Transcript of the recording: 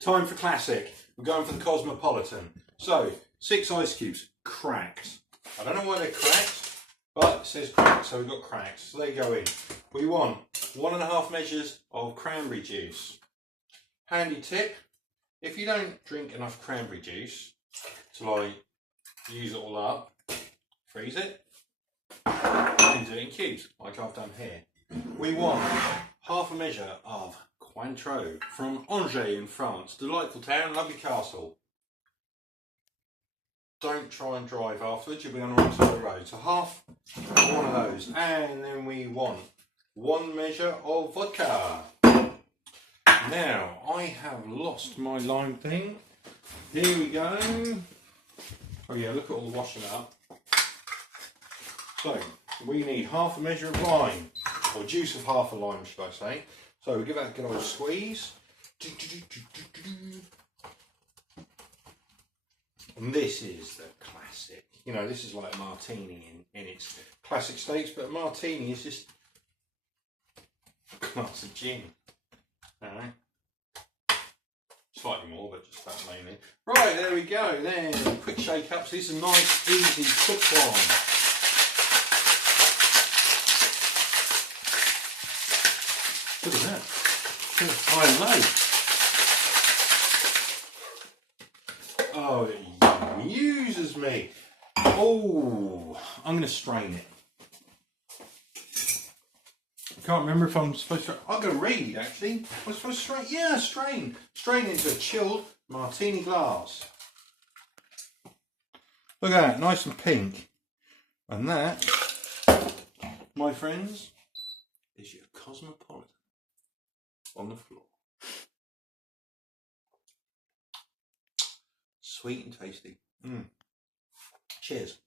Time for classic. We're going for the Cosmopolitan. So, 6 ice cubes, cracked. I don't know why they're cracked, but it says cracked, so we've got cracked. So they go in. We want 1.5 measures of cranberry juice. Handy tip, if you don't drink enough cranberry juice to like use it all up, freeze it and do it in cubes, like I've done here. We want 1/2 measure of cointreau from Angers in France. Delightful town, lovely castle. Don't try and drive afterwards, you'll be on the wrong side of the road. So 1/2 of those. And then we want 1 measure of vodka. Now, I have lost my lime thing. Here we go. Oh yeah, look at all the washing up. So, we need 1/2 measure of lime. Or juice of 1/2 lime, should I say. So, we give that a good old squeeze. And this is the classic. You know, this is like a martini in its classic states, but a martini is just a glass of gin. Alright. Slightly more, but just that mainly. Right, there we go. Then, quick shake ups. These are nice, easy, quick one. Look at that. High and low. Oh, it uses me. Oh, I'm going to strain it. I can't remember if I'm supposed to. I'm going to read actually. I'm supposed to strain. Yeah, strain. Strain into a chilled martini glass. Look at that, nice and pink. And that, my friends, is your Cosmopolitan on the floor. Sweet and tasty. Cheers.